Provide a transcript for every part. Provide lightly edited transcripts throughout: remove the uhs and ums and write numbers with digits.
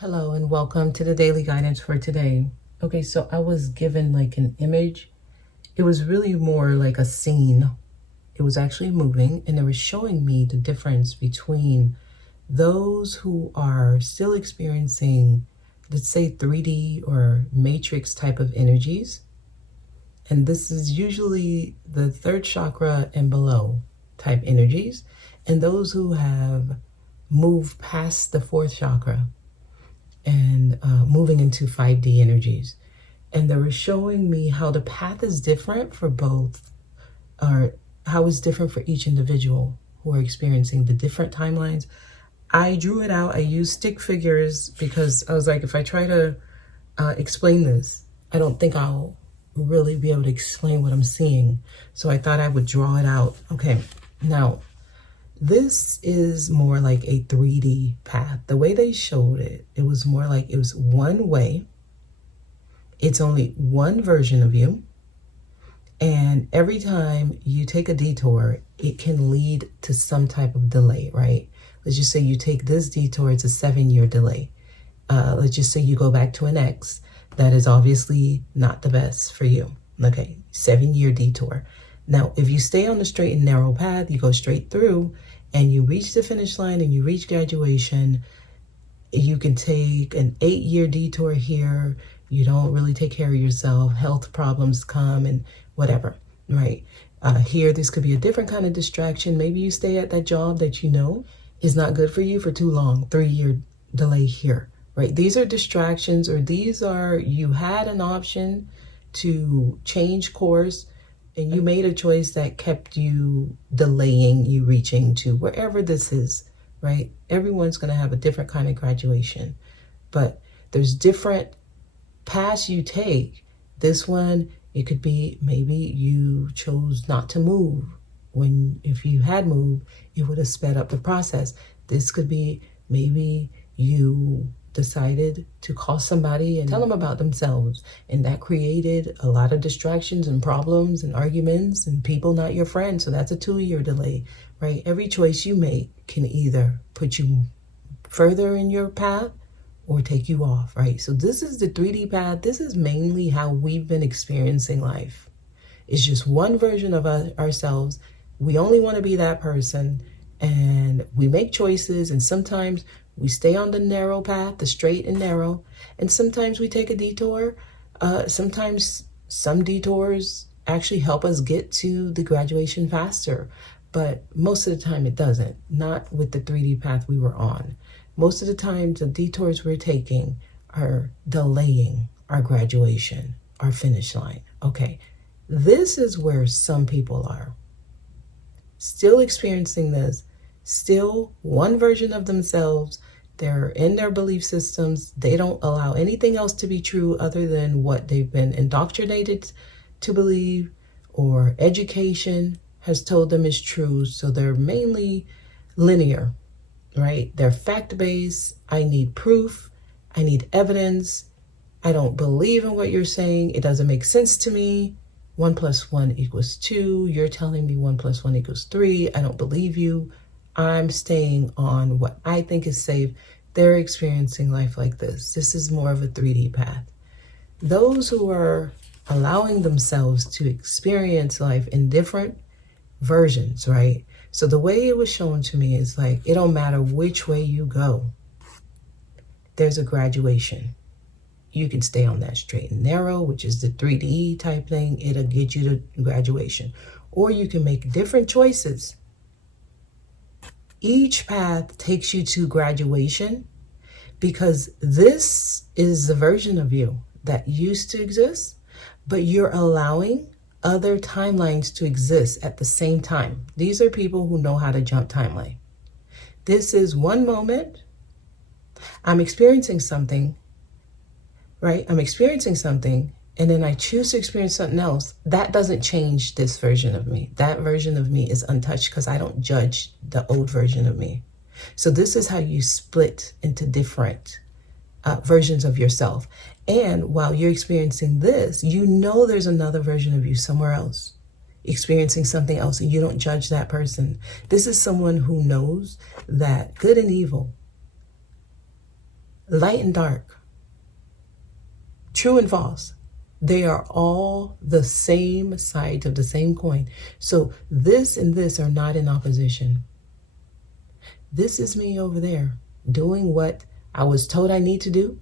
Hello and welcome to the daily guidance for today. Okay, so I was given like an image. It was really more like a scene. It was actually moving and it was showing me the difference between those who are still experiencing, let's say 3D or matrix type of energies. And this is usually the third chakra and below type energies. And those who have moved past the fourth chakra and moving into 5D energies. And they were showing me how the path is different for both, or how it's different for each individual who are experiencing the different timelines. I drew it out. I used stick figures because I was like, if I try to explain this, I don't think I'll really be able to explain what I'm seeing. So I thought I would draw it out. Okay, now this is more like a 3D path. The way they showed it, it was more like it was one way. It's only one version of you. And every time you take a detour, it can lead to some type of delay, right? Let's just say you take this detour, it's a 7-year delay. Let's just say you go back to an ex. That is obviously not the best for you. Okay, 7-year detour. Now, if you stay on the straight and narrow path, you go straight through and you reach the finish line and you reach graduation, you can take an 8-year detour here. You don't really take care of yourself. Health problems come and whatever, right? Here, this could be a different kind of distraction. Maybe you stay at that job that you know is not good for you for too long. 3-year delay here, right? These are distractions, or these are, you had an option to change course and you made a choice that kept you delaying you reaching to wherever this is, right? Everyone's going to have a different kind of graduation, but there's different paths you take. This one, it could be maybe you chose not to move. When if you had moved, it would have sped up the process. This could be maybe you decided to call somebody and tell them about themselves, and that created a lot of distractions and problems and arguments and people not your friends. So that's a 2-year delay, right? Every choice you make can either put you further in your path or take you off, right? So this is the 3D path. This is mainly how we've been experiencing life. It's just one version of ourselves. We only want to be that person, and we make choices, and sometimes we stay on the narrow path, the straight and narrow, and sometimes we take a detour. Sometimes some detours actually help us get to the graduation faster, but most of the time it doesn't, not with the 3D path we were on. Most of the time, the detours we're taking are delaying our graduation, our finish line. Okay, this is where some people are. Still experiencing this, still one version of themselves. They're in their belief systems. They don't allow anything else to be true other than what they've been indoctrinated to believe, or education has told them is true. So they're mainly linear, right? They're fact-based. I need proof. I need evidence. I don't believe in what you're saying. It doesn't make sense to me. 1 + 1 = 2. You're telling me 1 + 1 = 3. I don't believe you. I'm staying on what I think is safe. They're experiencing life like this. This is more of a 3D path. Those who are allowing themselves to experience life in different versions, right? So the way it was shown to me is like, it don't matter which way you go, there's a graduation. You can stay on that straight and narrow, which is the 3D type thing. It'll get you to graduation. Or you can make different choices. Each path takes you to graduation, because this is the version of you that used to exist, but you're allowing other timelines to exist at the same time. These are people who know how to jump timeline. This is one moment. I'm experiencing something, right? I'm experiencing something, and then I choose to experience something else. That doesn't change this version of me. That version of me is untouched because I don't judge the old version of me. So this is how you split into different versions of yourself. And while you're experiencing this, you know there's another version of you somewhere else experiencing something else, and you don't judge that person. This is someone who knows that good and evil, light and dark, true and false. They are all the same side of the same coin. So this and this are not in opposition. This is me over there doing what I was told I need to do,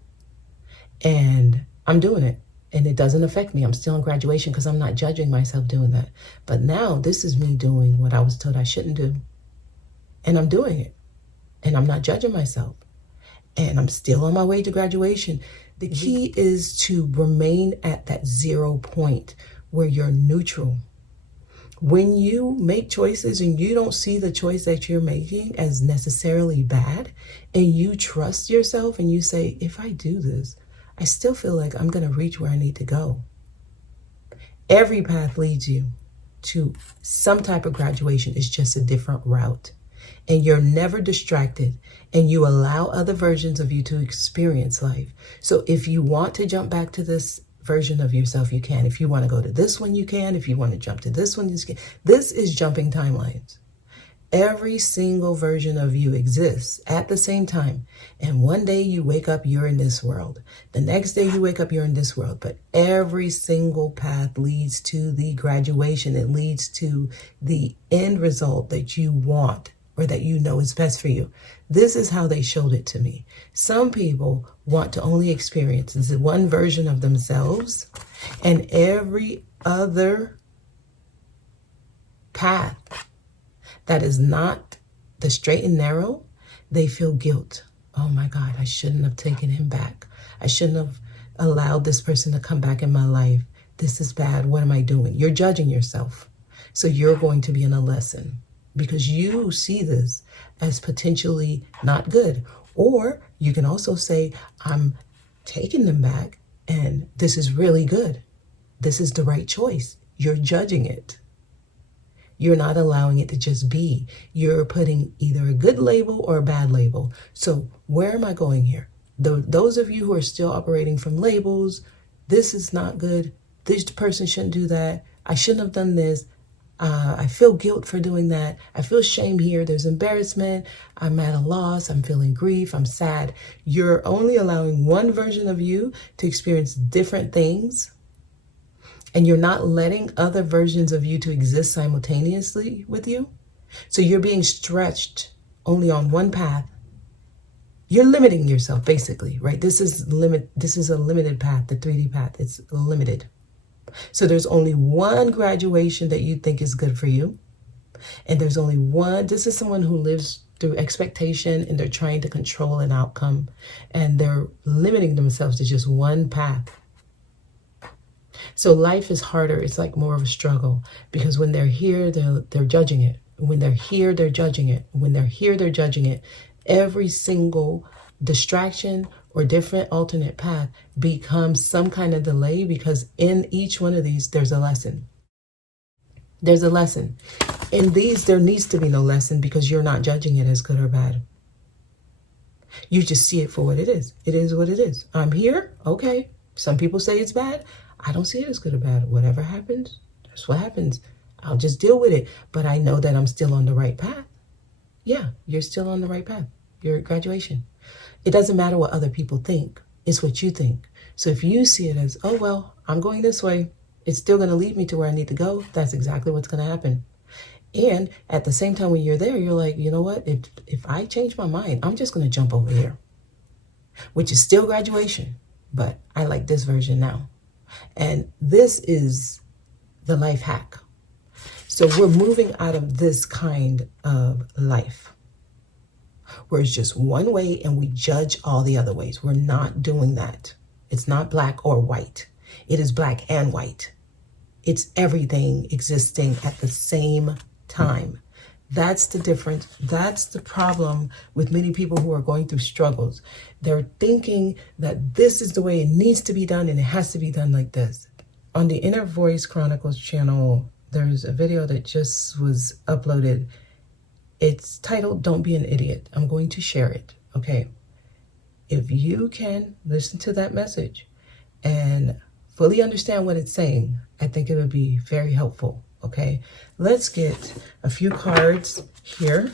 and I'm doing it. And it doesn't affect me. I'm still in graduation because I'm not judging myself doing that. But now this is me doing what I was told I shouldn't do. And I'm doing it. And I'm not judging myself. And I'm still on my way to graduation. The key is to remain at that 0 point where you're neutral. When you make choices and you don't see the choice that you're making as necessarily bad, and you trust yourself and you say, if I do this, I still feel like I'm going to reach where I need to go. Every path leads you to some type of graduation. It's just a different route. And you're never distracted, and you allow other versions of you to experience life. So if you want to jump back to this version of yourself, you can. If you want to go to this one, you can. If you want to jump to this one, you can. This is jumping timelines. Every single version of you exists at the same time. And one day you wake up, you're in this world. The next day you wake up, you're in this world. But every single path leads to the graduation. It leads to the end result that you want, or that you know is best for you. This is how they showed it to me. Some people want to only experience this one version of themselves, and every other path that is not the straight and narrow, they feel guilt. Oh my God, I shouldn't have taken him back. I shouldn't have allowed this person to come back in my life. This is bad. What am I doing? You're judging yourself. So you're going to be in a lesson because you see this as potentially not good. Or you can also say, I'm taking them back and this is really good. This is the right choice. You're judging it. You're not allowing it to just be. You're putting either a good label or a bad label. So where am I going here? Those of you who are still operating from labels, this is not good. This person shouldn't do that. I shouldn't have done this. I feel guilt for doing that. I feel shame here. There's embarrassment. I'm at a loss. I'm feeling grief. I'm sad. You're only allowing one version of you to experience different things. And you're not letting other versions of you to exist simultaneously with you. So you're being stretched only on one path. You're limiting yourself, basically, right? This is a limited path, the 3D path. It's limited. So there's only one graduation that you think is good for you. And there's only one. This is someone who lives through expectation, and they're trying to control an outcome. And they're limiting themselves to just one path. So life is harder. It's like more of a struggle, because when they're here, they're judging it. When they're here, they're judging it. When they're here, they're judging it. Every single distraction or different alternate path becomes some kind of delay, because in each one of these, there's a lesson. There's a lesson. In these, there needs to be no lesson, because you're not judging it as good or bad. You just see it for what it is. It is what it is. I'm here. Okay. Some people say it's bad. I don't see it as good or bad. Whatever happens, that's what happens. I'll just deal with it. But I know that I'm still on the right path. Yeah, you're still on the right path. You're at graduation. It doesn't matter what other people think. It's what you think. So if you see it as, oh, well, I'm going this way, it's still going to lead me to where I need to go, that's exactly what's going to happen. And at the same time, when you're there, you're like, you know what? If I change my mind, I'm just going to jump over here, which is still graduation. But I like this version now. And this is the life hack. So we're moving out of this kind of life where it's just one way and we judge all the other ways. We're not doing that. It's not black or white. It is black and white. It's everything existing at the same time. That's the difference. That's the problem with many people who are going through struggles. They're thinking that this is the way it needs to be done and it has to be done like this. On the Inner Voice Chronicles channel, there's a video that just was uploaded. It's titled, Don't Be an Idiot. I'm going to share it, okay? If you can listen to that message and fully understand what it's saying, I think it would be very helpful. Okay, let's get a few cards here.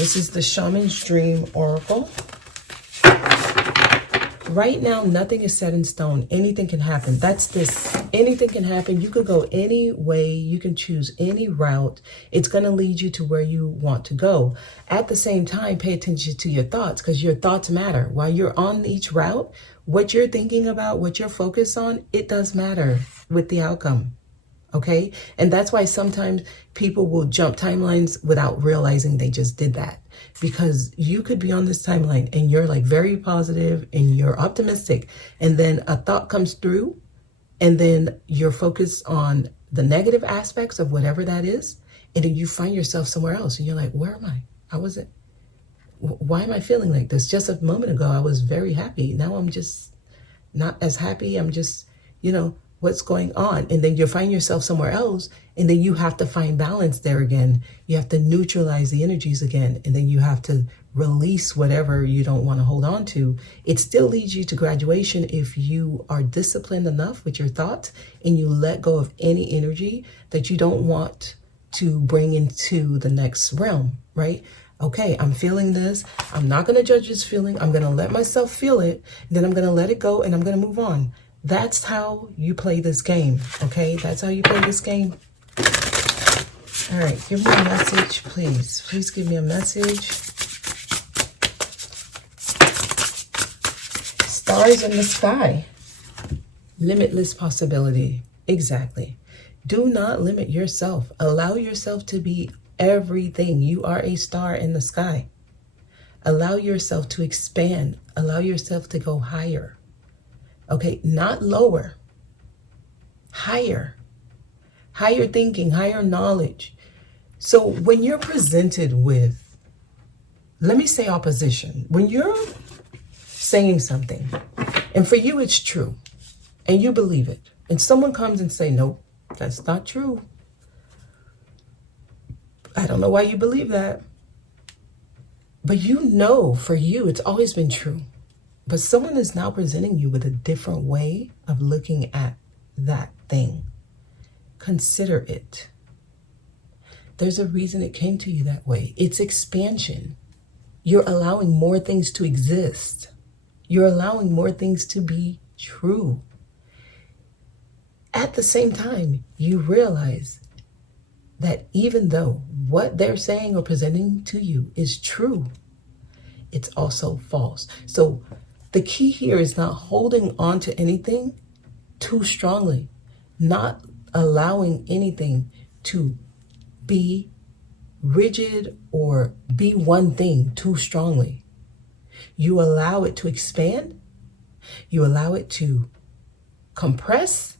This is the Shaman's Dream Oracle. Right now, nothing is set in stone. Anything can happen. That's this. Anything can happen. You could go any way. You can choose any route. It's going to lead you to where you want to go. At the same time, pay attention to your thoughts, because your thoughts matter. While you're on each route, what you're thinking about, what you're focused on, it does matter with the outcome. Okay? And that's why sometimes people will jump timelines without realizing they just did that. Because you could be on this timeline and you're like very positive and you're optimistic, and then a thought comes through and then you're focused on the negative aspects of whatever that is, and then you find yourself somewhere else and you're like, where am I? I wasn't, why am I feeling like this? Just a moment ago I was very happy. Now I'm just not as happy. I'm just, what's going on? And then you find yourself somewhere else, and then you have to find balance there again. You have to neutralize the energies again, and then you have to release whatever you don't want to hold on to. It still leads you to graduation if you are disciplined enough with your thoughts and you let go of any energy that you don't want to bring into the next realm, right? Okay, I'm feeling this. I'm not going to judge this feeling. I'm going to let myself feel it. Then I'm going to let it go and I'm going to move on. That's how you play this game, okay? That's how you play this game. All right, give me a message, please. Please give me a message. Stars in the sky. Limitless possibility. Exactly. Do not limit yourself. Allow yourself to be everything. You are a star in the sky. Allow yourself to expand. Allow yourself to go higher. Okay, not lower, higher. Higher thinking, higher knowledge. So when you're presented with, let me say opposition, when you're saying something and for you it's true and you believe it, and someone comes and say, nope, that's not true. I don't know why you believe that. But for you, it's always been true. But someone is now presenting you with a different way of looking at that thing. Consider it. There's a reason it came to you that way. It's expansion. You're allowing more things to exist. You're allowing more things to be true. At the same time, you realize that even though what they're saying or presenting to you is true, it's also false. So the key here is not holding on to anything too strongly, not allowing anything to be rigid or be one thing too strongly. You allow it to expand. You allow it to compress,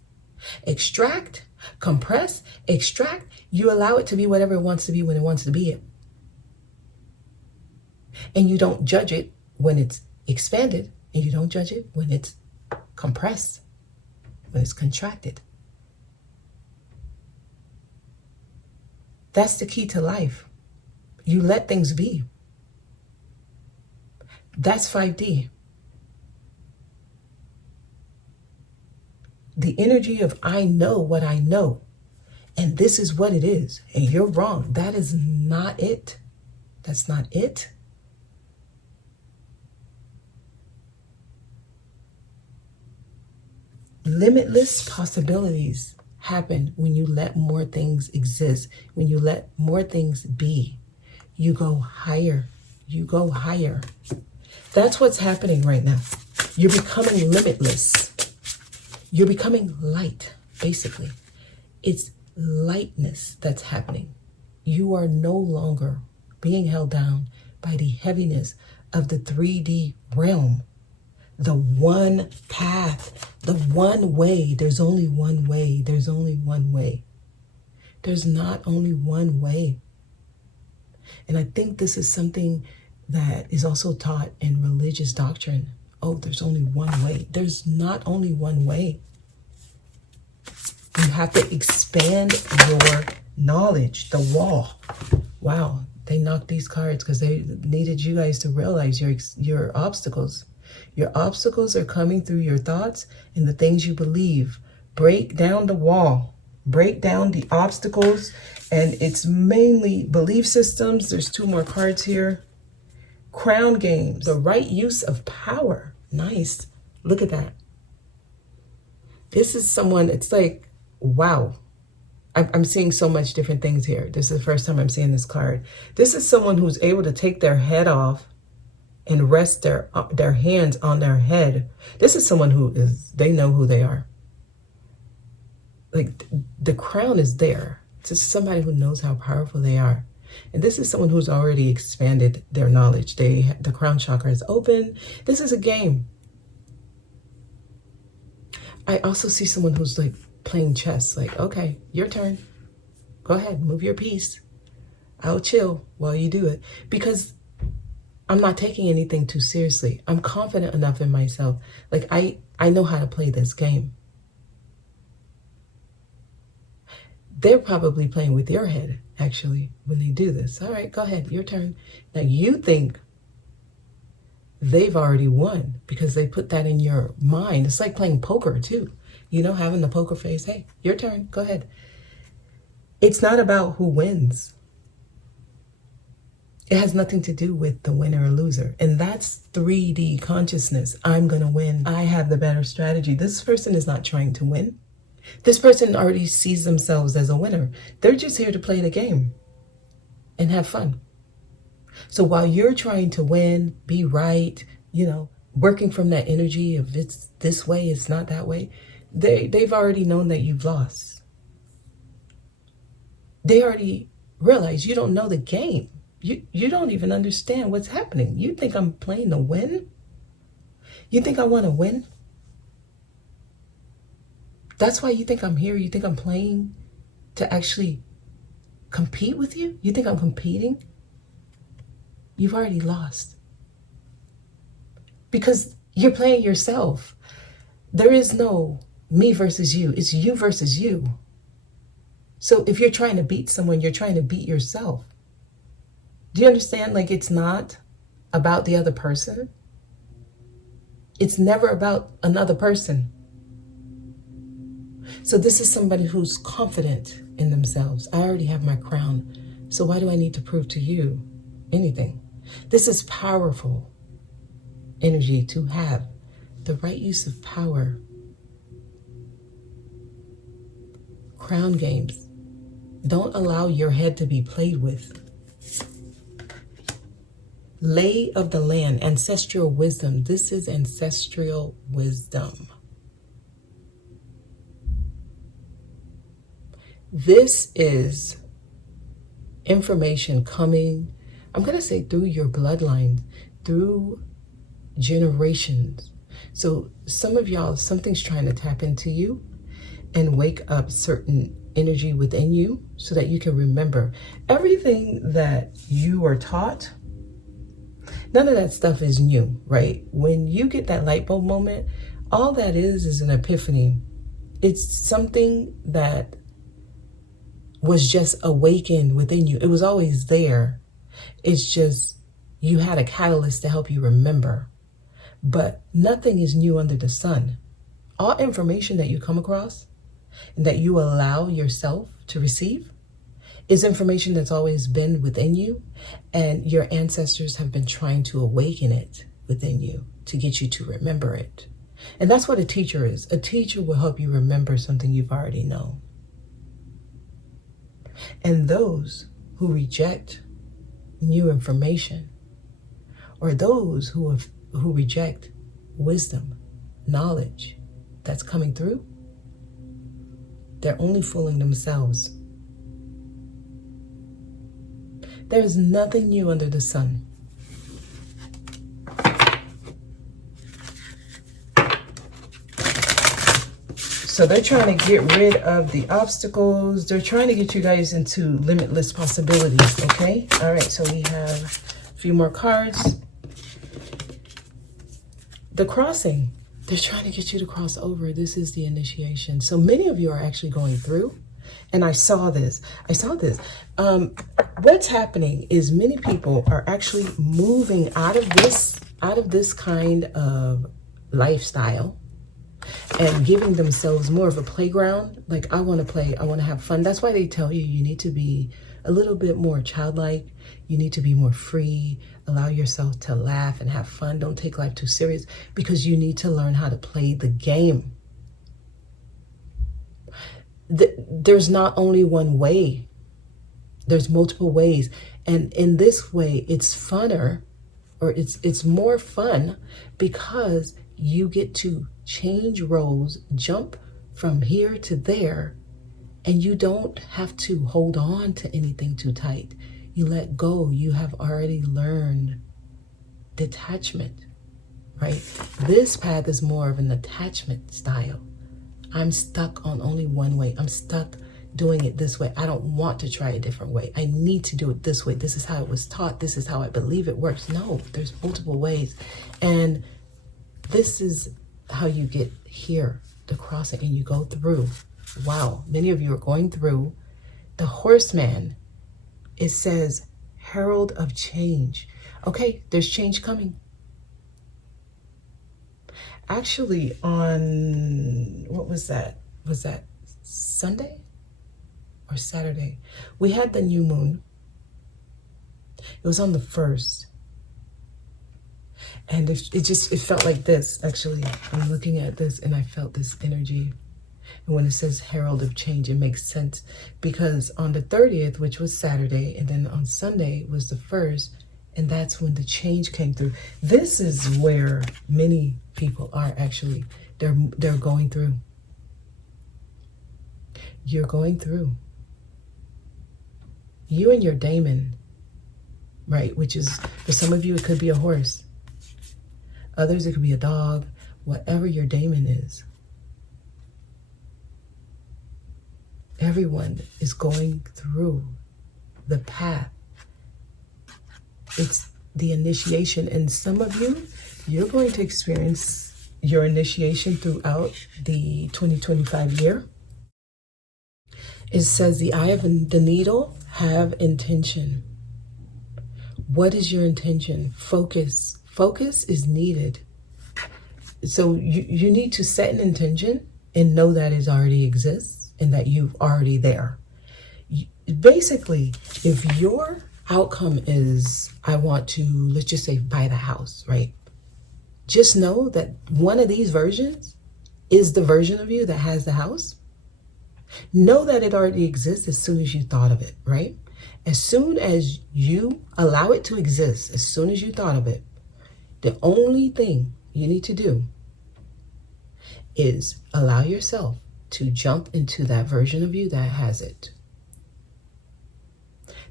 extract, compress, extract. You allow it to be whatever it wants to be when it wants to be it. And you don't judge it when it's expanded, and you don't judge it when it's compressed, when it's contracted. That's the key to life. You let things be. That's 5D. The energy of I know what I know, and this is what it is, and you're wrong. That is not it. That's not it. Limitless possibilities happen when you let more things exist, when you let more things be. You go higher. You go higher. That's what's happening right now. You're becoming limitless. You're becoming light, basically. It's lightness that's happening. You are no longer being held down by the heaviness of the 3D realm. The one path, the one way. There's only one way. There's only one way. There's not only one way. And I think this is something that is also taught in religious doctrine. Oh, there's only one way. There's not only one way. You have to expand your knowledge, the wall. Wow, they knocked these cards because they needed you guys to realize your obstacles. Your obstacles are coming through your thoughts and the things you believe. Break down the wall. Break down the obstacles And it's mainly belief systems. There's 2 more cards here. Crown games, the right use of power. Nice. Look at that. This is someone, it's like, wow. I'm seeing so much different things here. This is the first time I'm seeing this card. This is someone who's able to take their head off and rest their hands on their head. This is someone who they know who they are. Like the crown is there. This is somebody who knows how powerful they are. And this is someone who's already expanded their knowledge. The crown chakra is open. This is a game. I also see someone who's like playing chess. Like, okay, your turn. Go ahead, move your piece. I'll chill while you do it. Because I'm not taking anything too seriously. I'm confident enough in myself. Like I know how to play this game. They're probably playing with your head, actually, when they do this. All right, go ahead, your turn. Now you think they've already won because they put that in your mind. It's like playing poker too. You know, having the poker face. Hey, your turn, go ahead. It's not about who wins. It has nothing to do with the winner or loser. And that's 3D consciousness. I'm going to win. I have the better strategy. This person is not trying to win. This person already sees themselves as a winner. They're just here to play the game and have fun. So while you're trying to win, be right, you know, working from that energy of it's this way, it's not that way, they've already known that you've lost. They already realize you don't know the game. You don't even understand what's happening. You think I'm playing to win? You think I want to win? That's why you think I'm here. You think I'm playing to actually compete with you? You think I'm competing? You've already lost. Because you're playing yourself. There is no me versus you. It's you versus you. So if you're trying to beat someone, you're trying to beat yourself. Do you understand? Like, it's not about the other person. It's never about another person. So this is somebody who's confident in themselves. I already have my crown. So why do I need to prove to you anything? This is powerful energy to have. The right use of power. Crown games. Don't allow your head to be played with. Lay of the land, ancestral wisdom. This is ancestral wisdom. This is information coming, I'm going to say through your bloodline, through generations. So some of y'all, something's trying to tap into you and wake up certain energy within you so that you can remember everything that you are taught. None of that stuff is new, right? When you get that light bulb moment, all that is an epiphany. It's something that was just awakened within you. It was always there. It's just you had a catalyst to help you remember. But nothing is new under the sun. All information that you come across and that you allow yourself to receive is information that's always been within you, and your ancestors have been trying to awaken it within you to get you to remember it. And that's what a teacher is. A teacher will help you remember something you've already known. And those who reject new information, or those who reject wisdom, knowledge that's coming through, they're only fooling themselves. There is nothing new under the sun. So they're trying to get rid of the obstacles. They're trying to get you guys into limitless possibilities, okay? All right, so we have a few more cards. The crossing. They're trying to get you to cross over. This is the initiation. So many of you are actually going through. And I saw this. What's happening is many people are actually moving out of this kind of lifestyle and giving themselves more of a playground. Like, I want to play, I want to have fun. That's why they tell you, you need to be a little bit more childlike. You need to be more free. Allow yourself to laugh and have fun. Don't take life too serious, because you need to learn how to play the game. There's not only one way. There's multiple ways. And in this way, it's funner, or it's more fun, because you get to change roles, jump from here to there, and you don't have to hold on to anything too tight. You let go. You have already learned detachment, right? This path is more of an attachment style. I'm stuck on only one way. I'm stuck doing it this way. I don't want to try a different way. I need to do it this way. This is how it was taught. This is how I believe it works. No, there's multiple ways. And this is how you get here, the crossing, and you go through. Wow, many of you are going through. The horseman, it says, herald of change. Okay, there's change coming. Actually, on, what was that? Was that Sunday or Saturday? We had the new moon. It was on the 1st. And it felt like this, actually. I'm looking at this and I felt this energy. And when it says herald of change, it makes sense, because on the 30th, which was Saturday, and then on Sunday was the 1st, and that's when the change came through. This is where many people are actually. They're going through. You're going through. You and your daemon, right? Which is, for some of you, it could be a horse. Others, it could be a dog. Whatever your daemon is. Everyone is going through the path. It's the initiation. And some of you, you're going to experience your initiation throughout the 2025 year. It says the eye of the needle, have intention. What is your intention? Focus. Focus is needed. So you need to set an intention and know that it already exists and that you're already there. Basically, if your outcome is, I want to, let's just say, buy the house, right? Just know that one of these versions is the version of you that has the house. Know that it already exists as soon as you thought of it, right? As soon as you allow it to exist, as soon as you thought of it, the only thing you need to do is allow yourself to jump into that version of you that has it.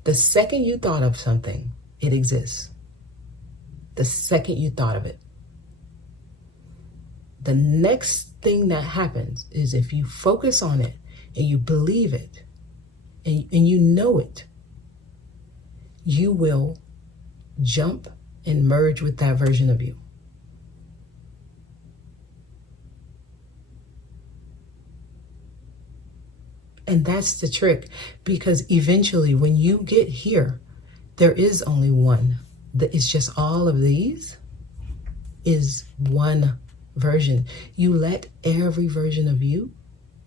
The second you thought of something, it exists. The second you thought of it. The next thing that happens is, if you focus on it and you believe it and you know it, you will jump and merge with that version of you. And that's the trick, because eventually when you get here, there is only one. It's just all of these is one version. You let every version of you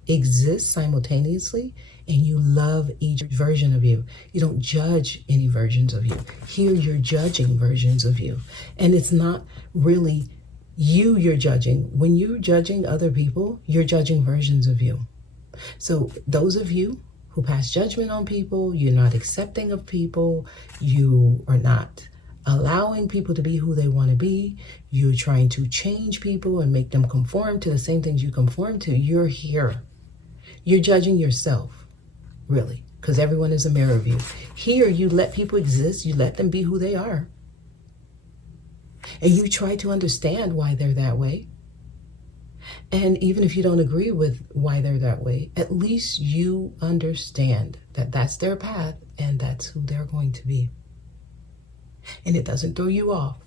exist simultaneously, and you love each version of you. You don't judge any versions of you. Here you're judging versions of you. And it's not really you're judging. When you're judging other people, you're judging versions of you. So those of you who pass judgment on people, you're not accepting of people, you are not allowing people to be who they want to be, you're trying to change people and make them conform to the same things you conform to, you're here. You're judging yourself, really, because everyone is a mirror of you. Here, you let people exist, you let them be who they are. And you try to understand why they're that way. And even if you don't agree with why they're that way, at least you understand that that's their path and that's who they're going to be. And it doesn't throw you off,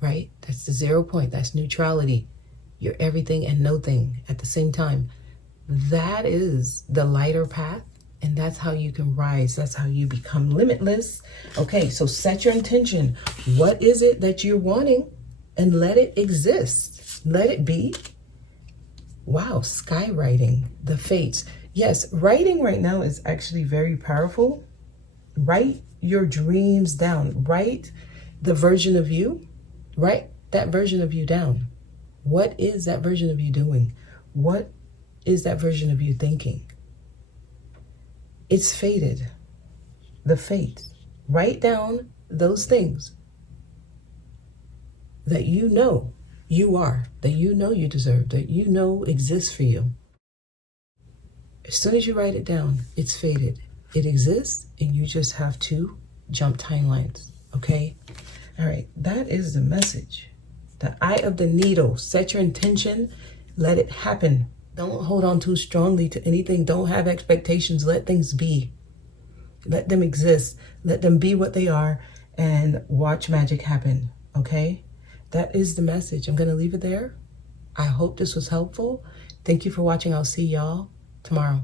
right? That's the 0 point. That's neutrality. You're everything and nothing at the same time. That is the lighter path, and that's how you can rise. That's how you become limitless. Okay, so set your intention. What is it that you're wanting? And let it exist. Let it be. Wow, skywriting, the fates. Yes, writing right now is actually very powerful. Write your dreams down. Write the version of you. Write that version of you down. What is that version of you doing? What is that version of you thinking? It's fated. The fate. Write down those things that you know you are, that you know you deserve, that you know exists for you. As soon as you write it down, it's fated. It exists, and you just have to jump timelines, okay? All right, that is the message. The eye of the needle. Set your intention. Let it happen. Don't hold on too strongly to anything. Don't have expectations. Let things be. Let them exist. Let them be what they are, and watch magic happen, okay? That is the message. I'm going to leave it there. I hope this was helpful. Thank you for watching. I'll see y'all tomorrow.